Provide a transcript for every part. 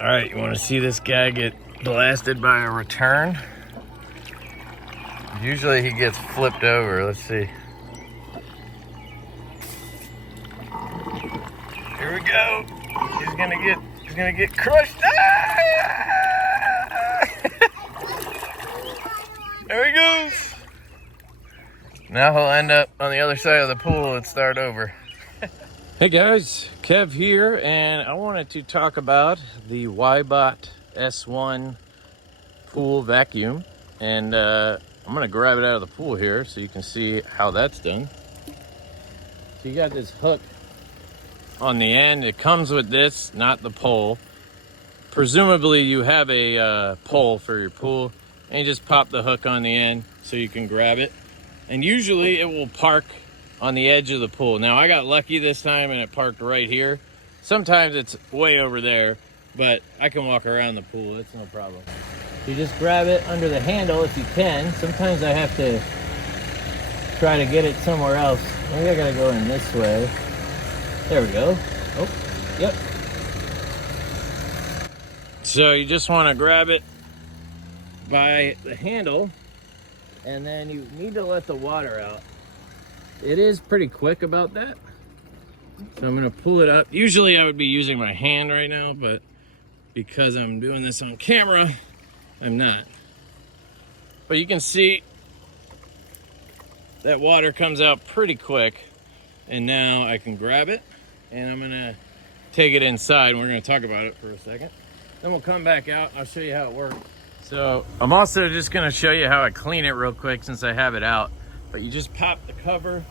All right, you want to see this guy get blasted by a return? Usually he gets flipped over. Let's see. Here we go. He's gonna get crushed. Ah! There he goes. Now he'll end up on the other side of the pool and start over. Hey guys, Kev here, and I wanted to talk about the Wybot S1 pool vacuum. And I'm gonna grab it out of the pool here so you can see how that's done. So you got this hook on the end. It comes with this, not the pole. Presumably you have a pole for your pool, and you just pop the hook on the end so you can grab it. And usually it will park on the edge of the pool. Now I got lucky this time and it parked right here. Sometimes it's way over there, but I can walk around the pool, it's no problem. You just grab it under the handle if you can. Sometimes I have to try to get it somewhere else. Maybe I gotta go in this way. There we go. Oh, yep. So you just wanna grab it by the handle, and then you need to let the water out. It is pretty quick about that. So I'm gonna pull it up. Usually I would be using my hand right now, but because I'm doing this on camera, I'm not. But you can see that water comes out pretty quick, and now I can grab it, and I'm gonna take it inside, and we're gonna talk about it for a second. Then we'll come back out, I'll show you how it works. So I'm also just gonna show you how I clean it real quick since I have it out. But you just pop the cover.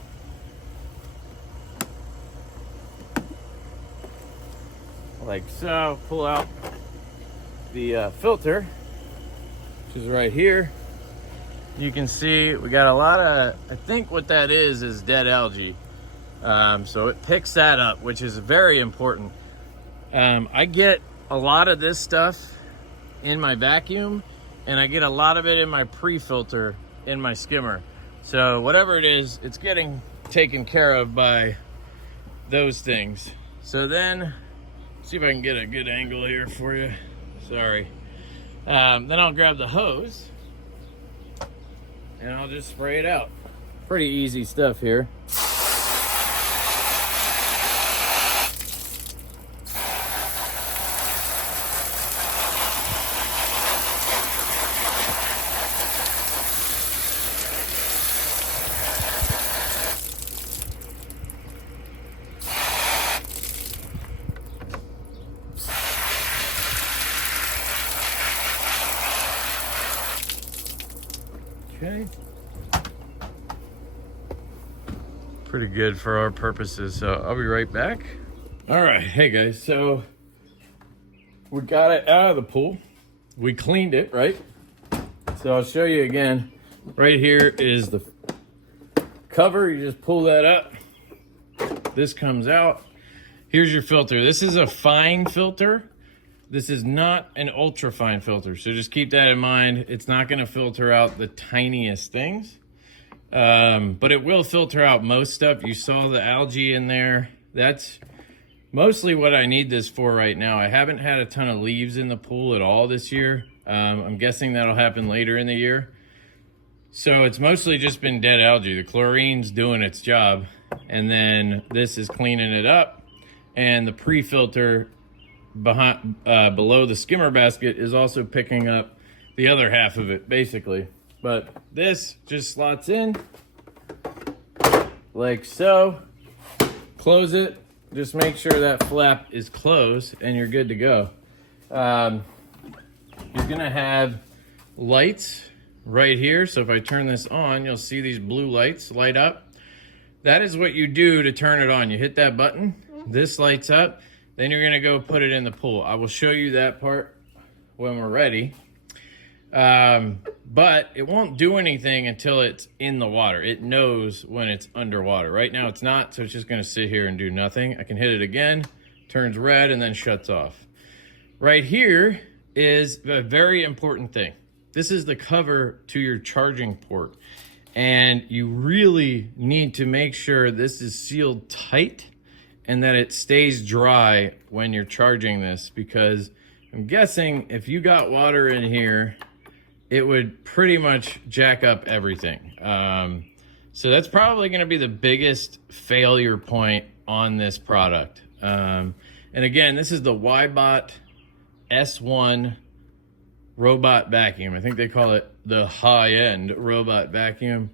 Like so, pull out the filter, which is right here. You can see we got a lot of, I think what that is dead algae. So it picks that up, which is very important. I get a lot of this stuff in my vacuum, and I get a lot of it in my pre-filter in my skimmer. So whatever it is, it's getting taken care of by those things. So then, see if I can get a good angle here for you. Sorry. Then I'll grab the hose and I'll just spray it out. Pretty easy stuff here. Okay. Pretty good for our purposes, so I'll be right back. All right, hey guys, so we got it out of the pool. We cleaned it, right? So I'll show you again. Right here is the cover. You just pull that up. This comes out. Here's your filter. This is a fine filter. This is not an ultra fine filter, so just keep that in mind. It's not gonna filter out the tiniest things, but it will filter out most stuff. You saw the algae in there. That's mostly what I need this for right now. I haven't had a ton of leaves in the pool at all this year. I'm guessing that'll happen later in the year. So it's mostly just been dead algae. The chlorine's doing its job, and then this is cleaning it up, and the pre-filter below the skimmer basket is also picking up the other half of it, basically. But this just slots in like so. Close it. Just make sure that flap is closed and you're good to go. You're gonna have lights right here. So if I turn this on, you'll see these blue lights light up. That is what you do to turn it on. You hit that button, this lights up. Then you're gonna go put it in the pool. I will show you that part when we're ready. But it won't do anything until it's in the water. It knows when it's underwater. Right now it's not, so it's just gonna sit here and do nothing. I can hit it again, turns red, and then shuts off. Right here is a very important thing. This is the cover to your charging port. And you really need to make sure this is sealed tight and that it stays dry when you're charging this, because I'm guessing if you got water in here, it would pretty much jack up everything. So that's probably going to be the biggest failure point on this product. And again, this is the Wybot S1 robot vacuum. I think they call it the high-end robot vacuum.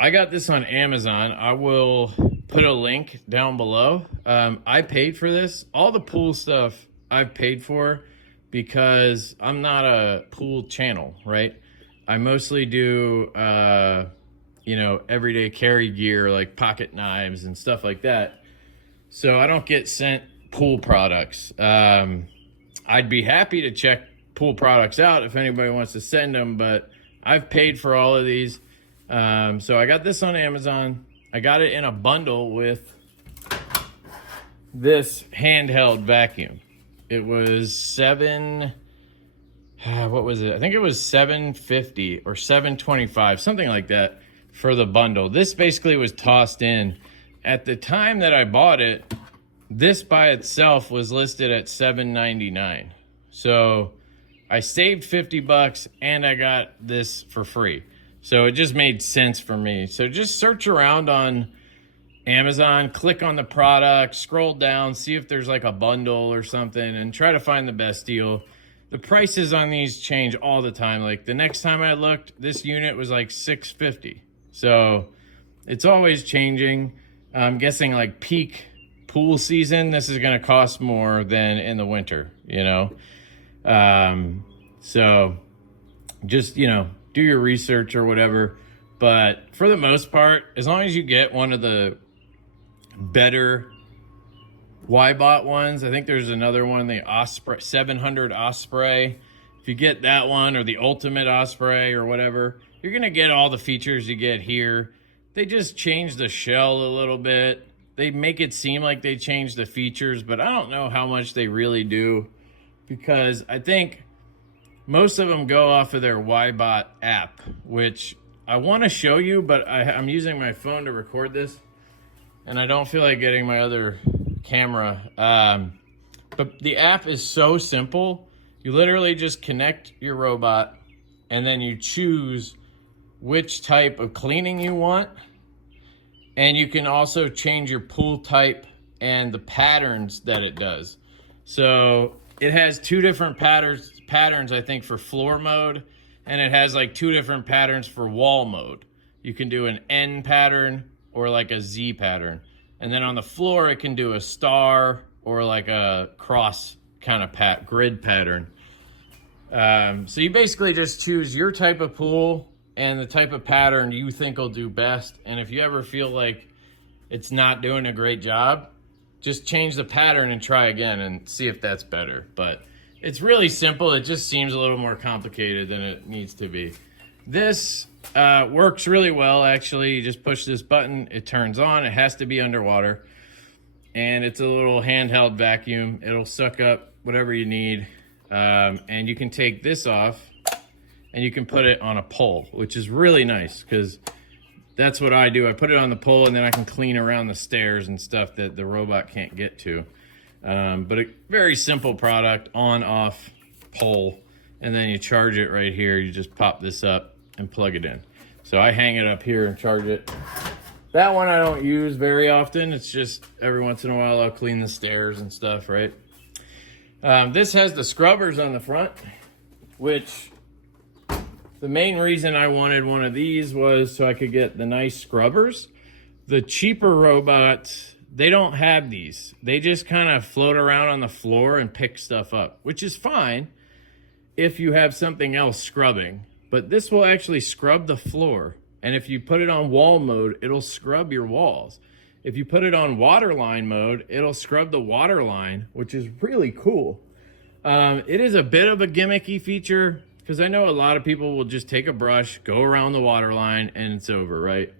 I got this on Amazon. I will put a link down below. I paid for this. All the pool stuff I've paid for because I'm not a pool channel, right? I mostly do, you know, everyday carry gear like pocket knives and stuff like that. So I don't get sent pool products. I'd be happy to check pool products out if anybody wants to send them, but I've paid for all of these. So I got this on Amazon. I got it in a bundle with this handheld vacuum. It was what was it? I think it was $7.50 or $7.25, something like that for the bundle. This basically was tossed in. At the time that I bought it, this by itself was listed at $7.99. So I saved 50 bucks and I got this for free. So it just made sense for me. So just search around on Amazon, click on the product, scroll down, see if there's like a bundle or something, and try to find the best deal. The prices on these change all the time. Like the next time I looked, this unit was like $6.50. So it's always changing. I'm guessing like peak pool season, this is going to cost more than in the winter, you know? So just, you know, do your research or whatever. But for the most part, as long as you get one of the better Wybot ones, I think there's another one, the Osprey 700 Osprey. If you get that one or the Ultimate Osprey or whatever, you're going to get all the features you get here. They just change the shell a little bit. They make it seem like they change the features, but I don't know how much they really do, because I think most of them go off of their Wybot app, which I want to show you, but I'm using my phone to record this, and I don't feel like getting my other camera. But the app is so simple. You literally just connect your robot, and then you choose which type of cleaning you want. And you can also change your pool type and the patterns that it does. So it has two different patterns, I think, for floor mode, and it has like two different patterns for wall mode. You can do an N pattern or like a Z pattern. And then on the floor, it can do a star or like a cross kind of grid pattern. So you basically just choose your type of pool and the type of pattern you think will do best. And if you ever feel like it's not doing a great job, just change the pattern and try again and see if that's better. But it's really simple. It just seems a little more complicated than it needs to be. This works really well, actually. You just push this button, it turns on. It has to be underwater. And it's a little handheld vacuum. It'll suck up whatever you need. And you can take this off and you can put it on a pole, which is really nice because that's what I do. I put it on the pole and then I can clean around the stairs and stuff that the robot can't get to. But a very simple product, on, off, pole, and then you charge it right here. You just pop this up and plug it in. So I hang it up here and charge it. That one I don't use very often. It's just every once in a while I'll clean the stairs and stuff, right? This has the scrubbers on the front, which the main reason I wanted one of these was so I could get the nice scrubbers. The cheaper robots, they don't have these. They just kind of float around on the floor and pick stuff up, which is fine if you have something else scrubbing. But this will actually scrub the floor. And if you put it on wall mode, it'll scrub your walls. If you put it on waterline mode, it'll scrub the water line, which is really cool. It is a bit of a gimmicky feature because I know a lot of people will just take a brush, go around the water line, and it's over, right?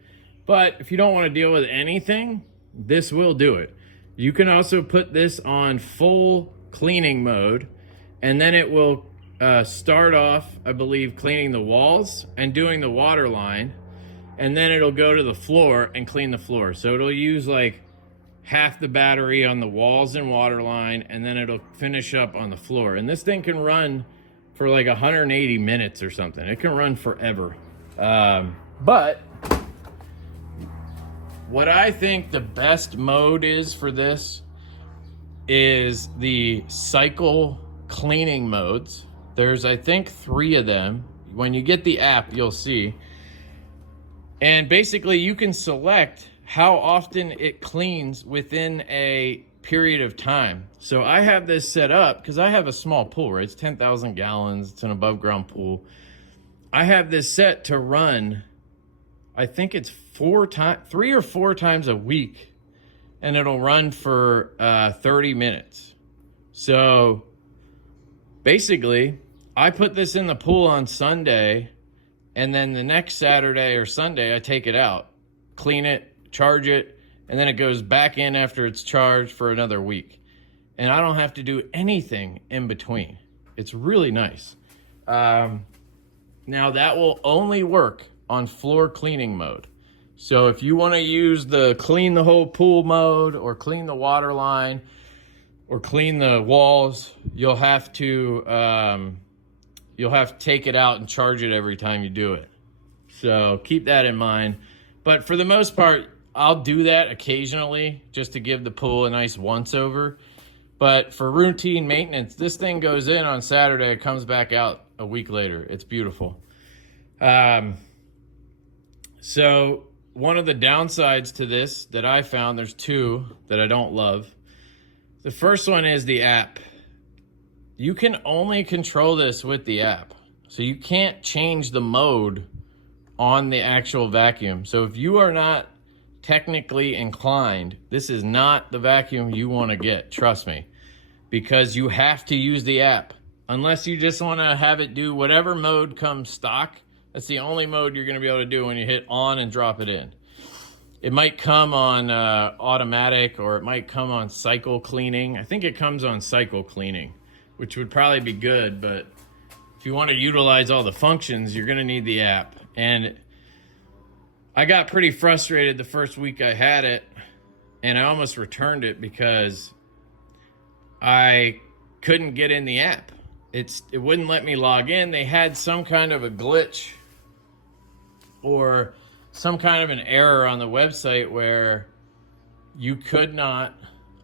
But if you don't want to deal with anything, this will do it. You can also put this on full cleaning mode, and then it will start off, I believe, cleaning the walls and doing the water line, and then it'll go to the floor and clean the floor. So it'll use like half the battery on the walls and water line, and then it'll finish up on the floor. And this thing can run for like 180 minutes or something. It can run forever. But what I think the best mode is for this is the cycle cleaning modes. There's, I think, 3 of them. When you get the app, you'll see. And basically you can select how often it cleans within a period of time. So I have this set up because I have a small pool, right? It's 10,000 gallons. It's an above ground pool. I have this set to run, I think it's 3 or 4 times a week, and it'll run for 30 minutes. So basically I put this in the pool on Sunday, and then the next Saturday or Sunday I take it out, clean it, charge it, and then it goes back in after it's charged for another week. And I don't have to do anything in between. It's really nice. Now that will only work on floor cleaning mode. So if you want to use the clean the whole pool mode, or clean the water line, or clean the walls, you'll have to take it out and charge it every time you do it. So keep that in mind. But for the most part, I'll do that occasionally just to give the pool a nice once over. But for routine maintenance, this thing goes in on Saturday, it comes back out a week later. It's beautiful. So one of the downsides to this that I found, there's 2 that I don't love. The first one is the app. You can only control this with the app. So you can't change the mode on the actual vacuum. So if you are not technically inclined, this is not the vacuum you want to get, trust me, because you have to use the app. Unless you just want to have it do whatever mode comes stock, that's the only mode you're going to be able to do when you hit on and drop it in. It might come on automatic, or it might come on cycle cleaning. I think it comes on cycle cleaning, which would probably be good, but if you want to utilize all the functions, you're going to need the app. And I got pretty frustrated the first week I had it, and I almost returned it because I couldn't get in the app. It wouldn't let me log in. They had some kind of a glitch or some kind of an error on the website where you could not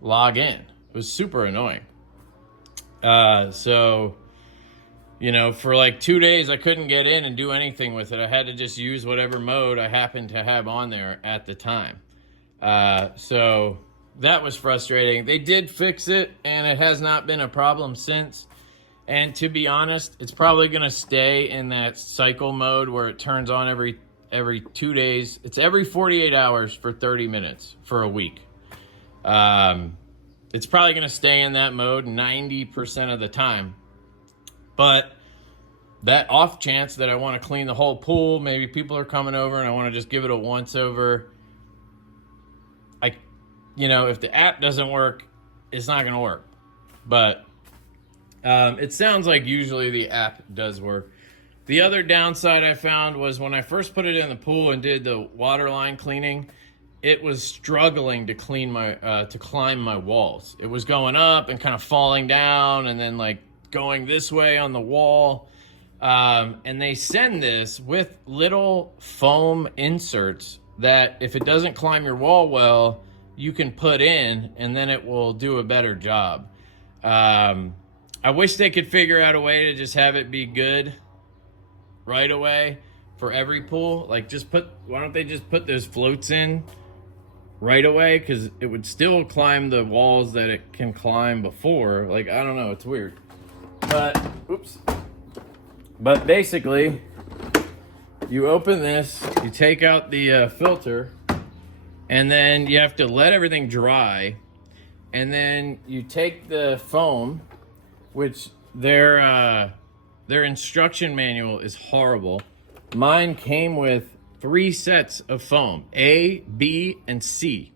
log in. It was super annoying. So, you know, for like 2 days, I couldn't get in and do anything with it. I had to just use whatever mode I happened to have on there at the time. So that was frustrating. They did fix it, and it has not been a problem since. And to be honest, it's probably going to stay in that cycle mode where it turns on every 2 days. It's every 48 hours for 30 minutes for a week. It's probably going to stay in that mode 90% of the time. But that off chance that I want to clean the whole pool, maybe people are coming over and I want to just give it a once over. If the app doesn't work, it's not going to work. But it sounds like usually the app does work. The other downside I found was when I first put it in the pool and did the water line cleaning, it was struggling to climb my walls. It was going up and kind of falling down, and then like going this way on the wall. And they send this with little foam inserts that if it doesn't climb your wall well, you can put in, and then it will do a better job. I wish they could figure out a way to just have it be good right away for every pool. Like why don't they just put those floats in right away? Because it would still climb the walls that it can climb before. Like, I don't know, it's weird. But basically, you open this, you take out the filter, and then you have to let everything dry, and then you take the foam, which their instruction manual is horrible. Mine came with 3 sets of foam, A, B, and C.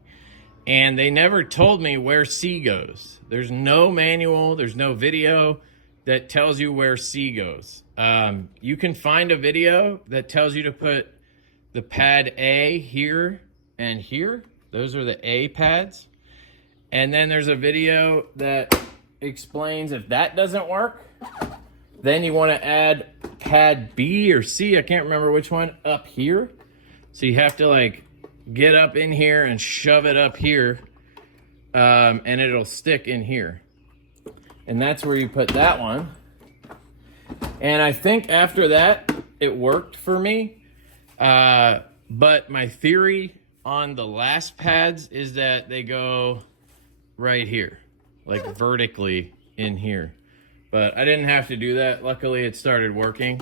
And they never told me where C goes. There's no manual, there's no video that tells you where C goes. You can find a video that tells you to put the pad A here and here. Those are the A pads. And then there's a video that explains if that doesn't work, then you want to add pad B or C, I can't remember which one, up here. So you have to like get up in here and shove it up here, and it'll stick in here. And that's where you put that one. And I think after that, it worked for me. But my theory on the last pads is that they go right here, like vertically in here. But I didn't have to do that. Luckily, it started working.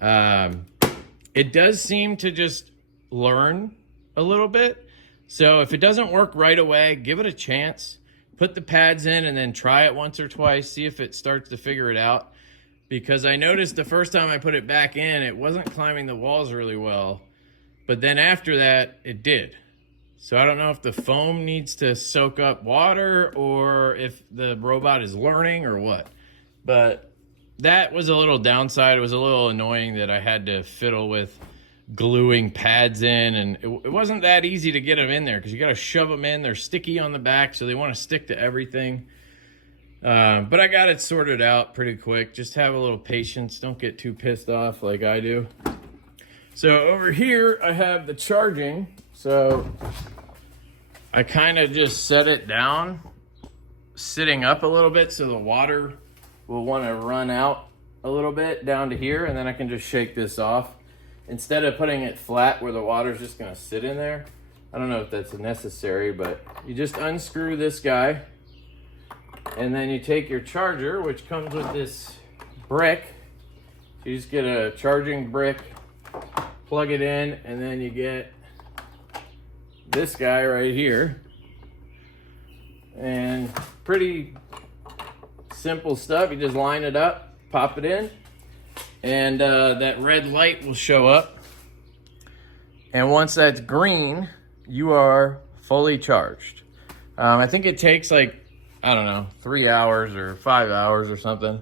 It does seem to just learn a little bit. So if it doesn't work right away, give it a chance. Put the pads in and then try it once or twice. See if it starts to figure it out. Because I noticed the first time I put it back in, it wasn't climbing the walls really well. But then after that, it did. So I don't know if the foam needs to soak up water or if the robot is learning or what. But that was a little downside. It was a little annoying that I had to fiddle with gluing pads in. And it wasn't that easy to get them in there because you got to shove them in. They're sticky on the back, so they want to stick to everything. But I got it sorted out pretty quick. Just have a little patience. Don't get too pissed off like I do. So over here, I have the charging. So I kind of just set it down, sitting up a little bit so the water will want to run out a little bit down to here, and then I can just shake this off. Instead of putting it flat where the water's just going to sit in there. I don't know if that's necessary, but you just unscrew this guy, and then you take your charger, which comes with this brick. So you just get a charging brick, plug it in, and then you get this guy right here. And pretty simple stuff. You just line it up, pop it in, and that red light will show up. And once that's green, you are fully charged. I think it takes like, I don't know, 3 hours or 5 hours or something.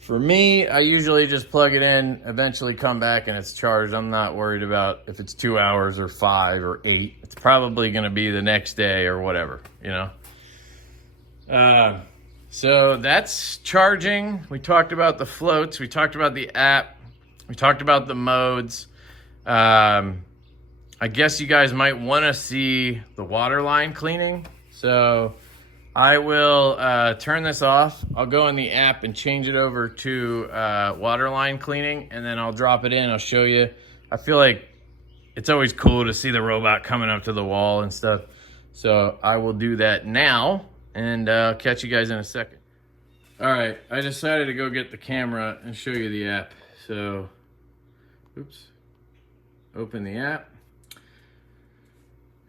For me, I usually just plug it in, eventually come back and it's charged. I'm not worried about if it's 2 hours or 5 or 8. It's probably going to be the next day or whatever, you know. So that's charging. We talked about the floats. We talked about the app. We talked about the modes. I guess you guys might want to see the water line cleaning. So I will turn this off. I'll go in the app and change it over to water line cleaning, and then I'll drop it in. I'll show you. I feel like it's always cool to see the robot coming up to the wall and stuff. So I will do that now, and I'll catch you guys in a second. All right, I decided to go get the camera and show you the app. So, oops, open the app.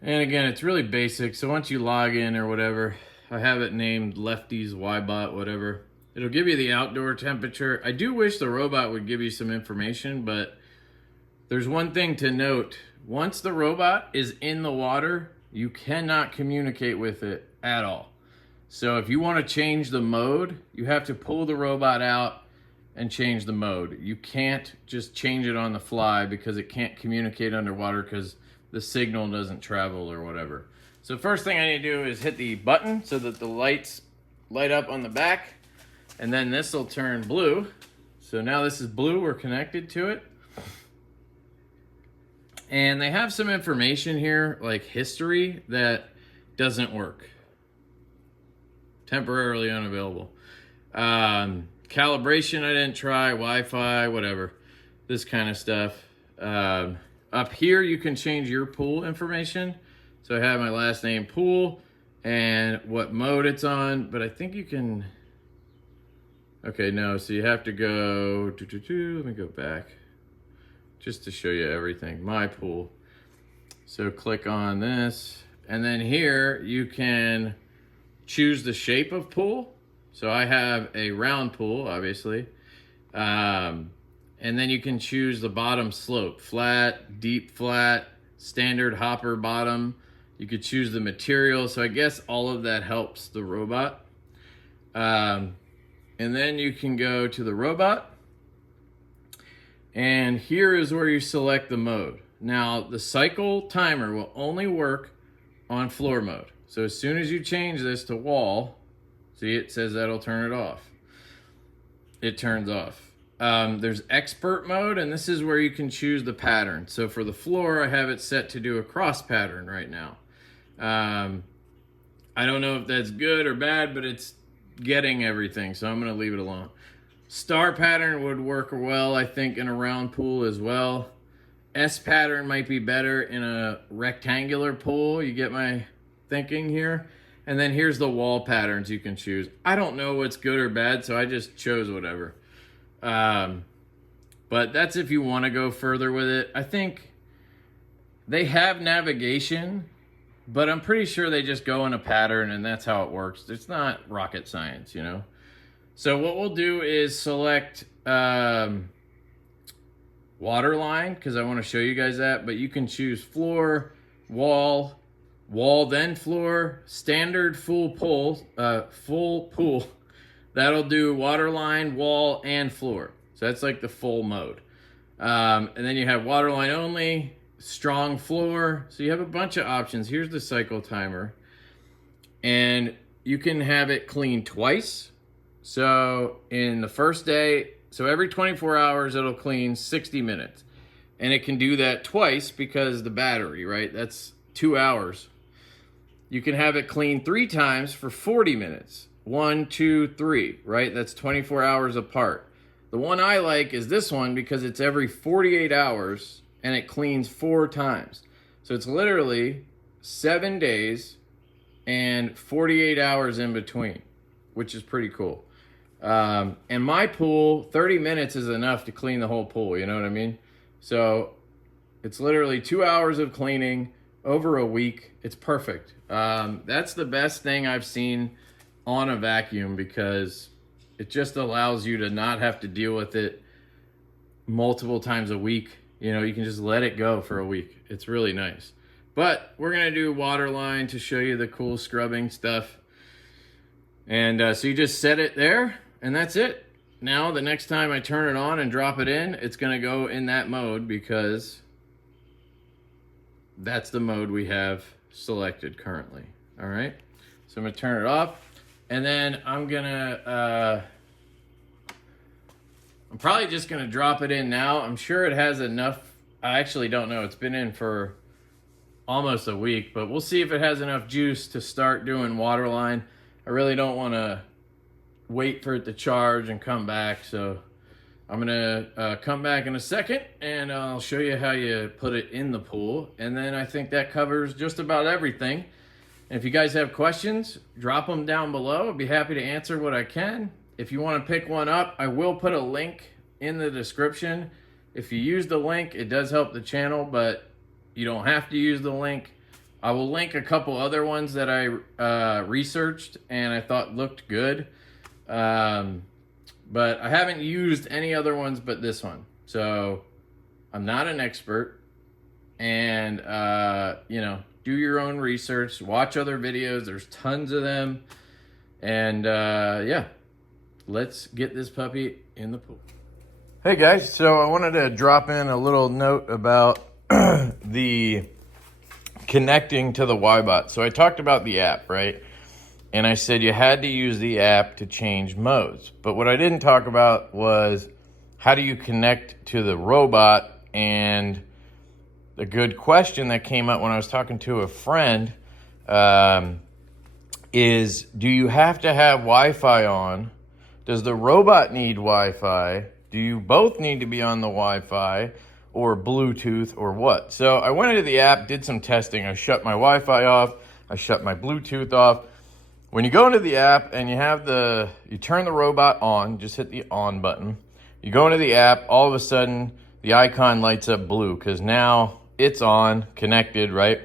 And again, it's really basic. So once you log in or whatever, I have it named Lefty's Wybot, whatever. It'll give you the outdoor temperature. I do wish the robot would give you some information, but there's one thing to note. Once the robot is in the water, you cannot communicate with it at all. So if you want to change the mode, you have to pull the robot out and change the mode. You can't just change it on the fly because it can't communicate underwater because the signal doesn't travel or whatever. So first thing I need to do is hit the button so that the lights light up on the back, and then this will turn blue. So now this is blue, we're connected to it. And they have some information here, like history, that doesn't work. Temporarily unavailable. Calibration I didn't try, Wi-Fi, whatever. This kind of stuff. Up here you can change your pool information. So I have my last name, pool, and what mode it's on, but I think you can, okay, no, so you have to go, let me go back, just to show you everything, my pool. So click on this, and then here you can choose the shape of pool. So I have a round pool, obviously, and then you can choose the bottom slope, flat, deep flat, standard hopper bottom. You could choose the material. So I guess all of that helps the robot. And then you can go to the robot. And here is where you select the mode. Now the cycle timer will only work on floor mode. So as soon as you change this to wall, see, it says that'll turn it off. It turns off. There's expert mode, and this is where you can choose the pattern. So for the floor, I have it set to do a cross pattern right now. I don't know if that's good or bad, but it's getting everything, so I'm gonna leave it alone. Star pattern would work well, I think, in a round pool as well. S pattern might be better in a rectangular pool. You get my thinking here? And then here's the wall patterns you can choose. I don't know what's good or bad, so I just chose whatever. But that's if you want to go further with it. I think they have navigation, but I'm pretty sure they just go in a pattern and that's how it works. It's not rocket science, you know? So what we'll do is select waterline, because I want to show you guys that, but you can choose floor, wall, then floor, standard, full pool. That'll do waterline, wall, and floor. So that's like the full mode. And then you have waterline only, strong floor. So you have a bunch of options. Here's the cycle timer. And you can have it clean twice. So in the first day, so every 24 hours, it'll clean 60 minutes. And it can do that twice because the battery, right? That's 2 hours. You can have it clean 3 times for 40 minutes. 1, 2, 3, right? That's 24 hours apart. The one I like is this one because it's every 48 hours and it cleans 4 times. So it's literally 7 days and 48 hours in between, which is pretty cool. And my pool, 30 minutes is enough to clean the whole pool, you know what I mean? So it's literally 2 hours of cleaning over a week. It's perfect. That's the best thing I've seen on a vacuum because it just allows you to not have to deal with it multiple times a week. You know, you can just let it go for a week. It's really nice. But we're gonna do waterline to show you the cool scrubbing stuff. And so you just set it there and that's it. Now the next time I turn it on and drop it in, it's gonna go in that mode because that's the mode we have selected currently. All right, so I'm gonna turn it off and then I'm probably just gonna drop it in now. I'm sure it has enough. I actually don't know. It's been in for almost a week, but we'll see if it has enough juice to start doing waterline. I really don't want to wait for it to charge and come back, so I'm gonna come back in a second and I'll show you how you put it in the pool, and then I think that covers just about everything. And if you guys have questions, drop them down below. I'd be happy to answer what I can. If you want to pick one up, I will put a link in the description. If you use the link, it does help the channel, but you don't have to use the link. I will link a couple other ones that I researched and I thought looked good. But I haven't used any other ones but this one. So I'm not an expert, and you know, do your own research, watch other videos. There's tons of them. And yeah, let's get this puppy in the pool. Hey guys, so I wanted to drop in a little note about the connecting to the Wybot. So I talked about the app, right? And I said you had to use the app to change modes. But what I didn't talk about was how do you connect to the robot? And the good question that came up when I was talking to a friend is, do you have to have Wi-Fi on? Does the robot need Wi-Fi? Do you both need to be on the Wi-Fi or Bluetooth or what? So I went into the app, did some testing. I shut my Wi-Fi off. I shut my Bluetooth off. When you go into the app and you turn the robot on, just hit the on button. You go into the app, all of a sudden the icon lights up blue because now it's on, connected, right?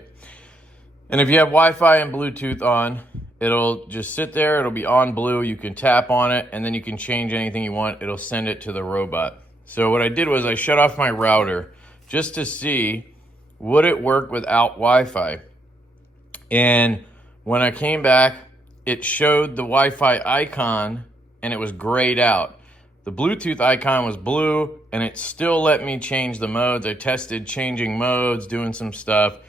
And if you have Wi-Fi and Bluetooth on, it'll just sit there, it'll be on blue, you can tap on it, and then you can change anything you want, it'll send it to the robot. So what I did was I shut off my router just to see would it work without Wi-Fi. And when I came back, it showed the Wi-Fi icon and it was grayed out. The Bluetooth icon was blue and it still let me change the modes. I tested changing modes, doing some stuff.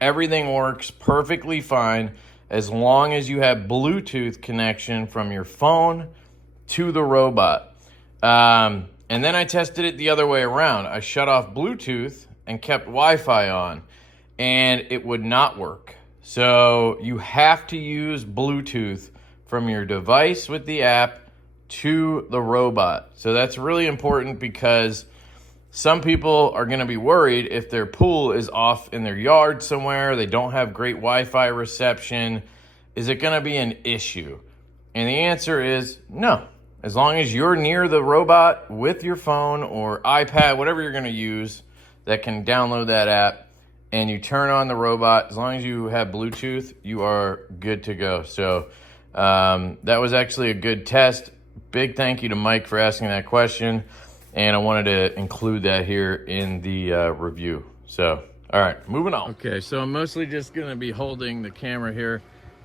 Everything works perfectly fine as long as you have Bluetooth connection from your phone to the robot. And then I tested it the other way around. I shut off Bluetooth and kept Wi-Fi on, and it would not work. So you have to use Bluetooth from your device with the app to the robot. So that's really important because some people are going to be worried if their pool is off in their yard somewhere, they don't have great Wi-Fi reception, is it going to be an issue? And the answer is no. As long as you're near the robot with your phone or iPad, whatever you're going to use that can download that app, and you turn on the robot, as long as you have Bluetooth, you are good to go. So that was actually a good test. Big thank you to Mike for asking that question. And I wanted to include that here in the review. So, all right, moving on. Okay, so I'm mostly just gonna be holding the camera here.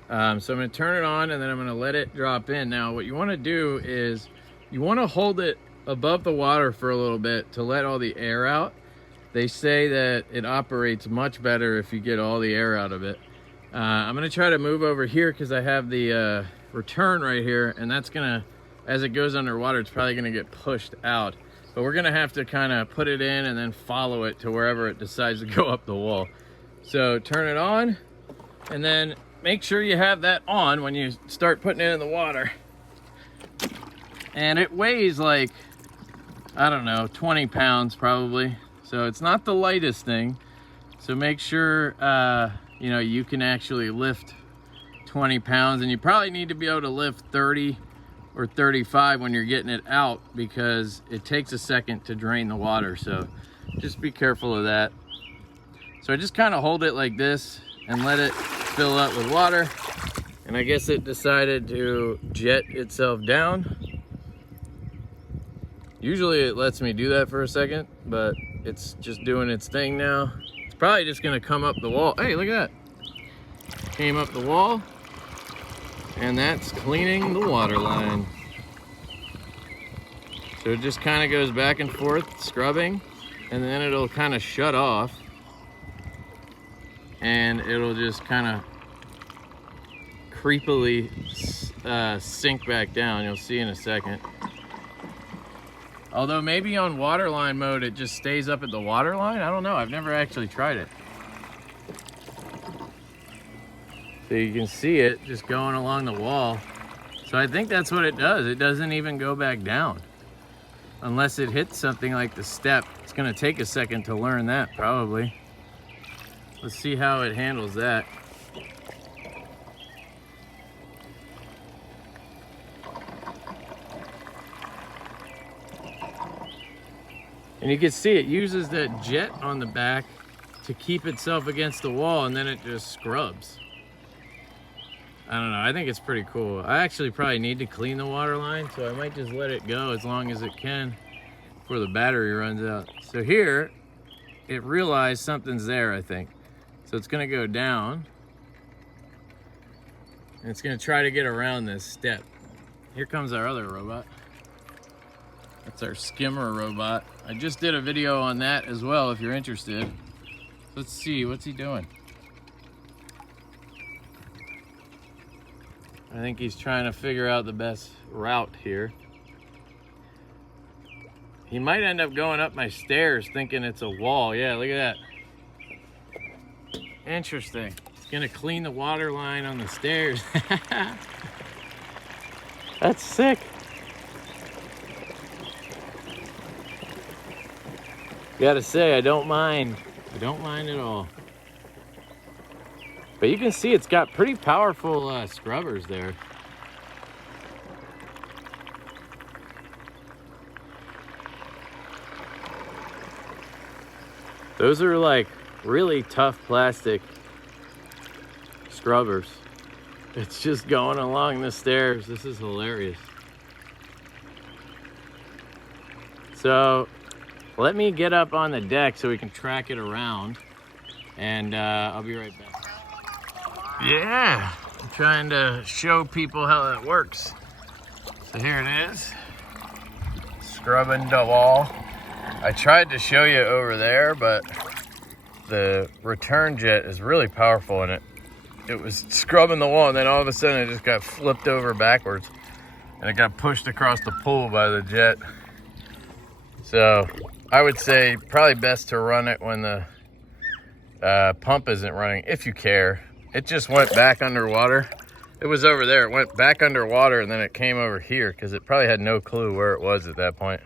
So I'm gonna turn it on and then I'm gonna let it drop in. Now, what you wanna do is you wanna hold it above the water for a little bit to let all the air out. They say that it operates much better if you get all the air out of it. I'm gonna try to move over here because I have the return right here, and that's gonna, as it goes underwater, it's probably gonna get pushed out. But we're gonna have to kind of put it in and then follow it to wherever it decides to go up the wall. So turn it on, and then make sure you have that on when you start putting it in the water. And it weighs like, I don't know, 20 pounds probably. So it's not the lightest thing. So make sure you know, you can actually lift 20 pounds, and you probably need to be able to lift 30 or 35 when you're getting it out, because it takes a second to drain the water. So just be careful of that. So I just kind of hold it like this and let it fill up with water. And I guess it decided to jet itself down. Usually it lets me do that for a second, but it's just doing its thing now. It's probably just gonna come up the wall. Hey, look at that. Came up the wall. And that's cleaning the water line. So it just kind of goes back and forth, scrubbing, and then it'll kind of shut off. And it'll just kind of creepily sink back down. You'll see in a second. Although maybe on waterline mode, it just stays up at the waterline. I don't know, I've never actually tried it. So you can see it just going along the wall. So I think that's what it does. It doesn't even go back down. Unless it hits something like the step. It's gonna take a second to learn that, probably. Let's see how it handles that. And you can see it uses that jet on the back to keep itself against the wall, and then it just scrubs. I don't know, I think it's pretty cool. I actually probably need to clean the water line, so I might just let it go as long as it can before the battery runs out. So here, it realized something's there, I think. So it's gonna go down, and it's gonna try to get around this step. Here comes our other robot. That's our skimmer robot. I just did a video on that as well if you're interested. Let's see, what's he doing? I think he's trying to figure out the best route here. He might end up going up my stairs thinking it's a wall. Yeah, look at that. Interesting. He's gonna clean the water line on the stairs. That's sick. Gotta say, I don't mind. I don't mind at all. But you can see it's got pretty powerful scrubbers there. Those are like really tough plastic scrubbers. It's just going along the stairs. This is hilarious. So let me get up on the deck so we can track it around, and I'll be right back. Yeah, I'm trying to show people how that works. So here it is, scrubbing the wall. I tried to show you over there, but the return jet is really powerful, and it it was scrubbing the wall, and then all of a sudden it just got flipped over backwards, and it got pushed across the pool by the jet. So I would say probably best to run it when the pump isn't running, if you care. It just went back underwater. It was over there, it went back underwater, and then it came over here because it probably had no clue where it was at that point.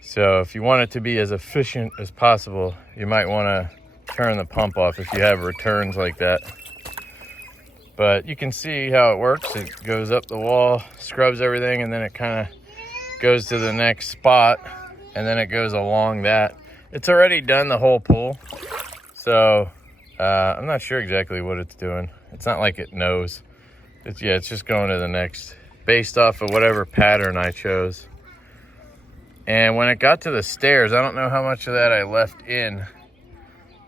So if you want it to be as efficient as possible, you might want to turn the pump off if you have returns like that. But you can see how it works. It goes up the wall, scrubs everything, and then it kind of goes to the next spot, and then it goes along that. It's already done the whole pool, so I'm not sure exactly what it's doing. It's not like it knows. It's just going to the next based off of whatever pattern I chose. And when it got to the stairs, I don't know how much of that I left in.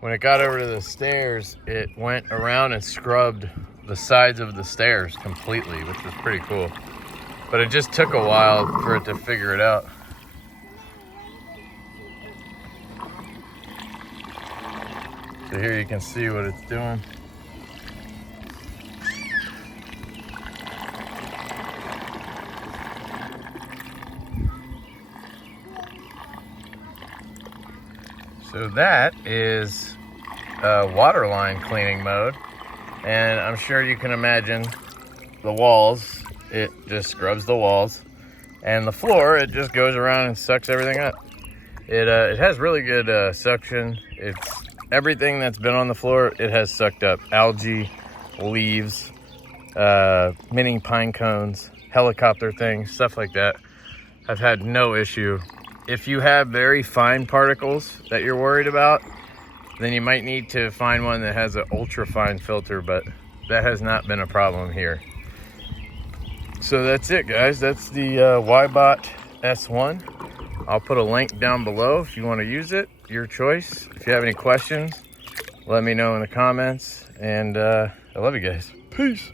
When it got over to the stairs, it went around and scrubbed the sides of the stairs completely, which was pretty cool. But it just took a while for it to figure it out. So here you can see what it's doing. So that is waterline cleaning mode. And I'm sure you can imagine the walls, it just scrubs the walls. And the floor, it just goes around and sucks everything up. It has really good suction. It's everything that's been on the floor, it has sucked up. Algae, leaves, mini pine cones, helicopter things, stuff like that. I've had no issue. If you have very fine particles that you're worried about, then you might need to find one that has an ultra fine filter, but that has not been a problem here. So that's it, guys. That's the Wybot S1. I'll put a link down below if you want to use it. Your choice. If you have any questions, let me know in the comments. And I love you guys. Peace.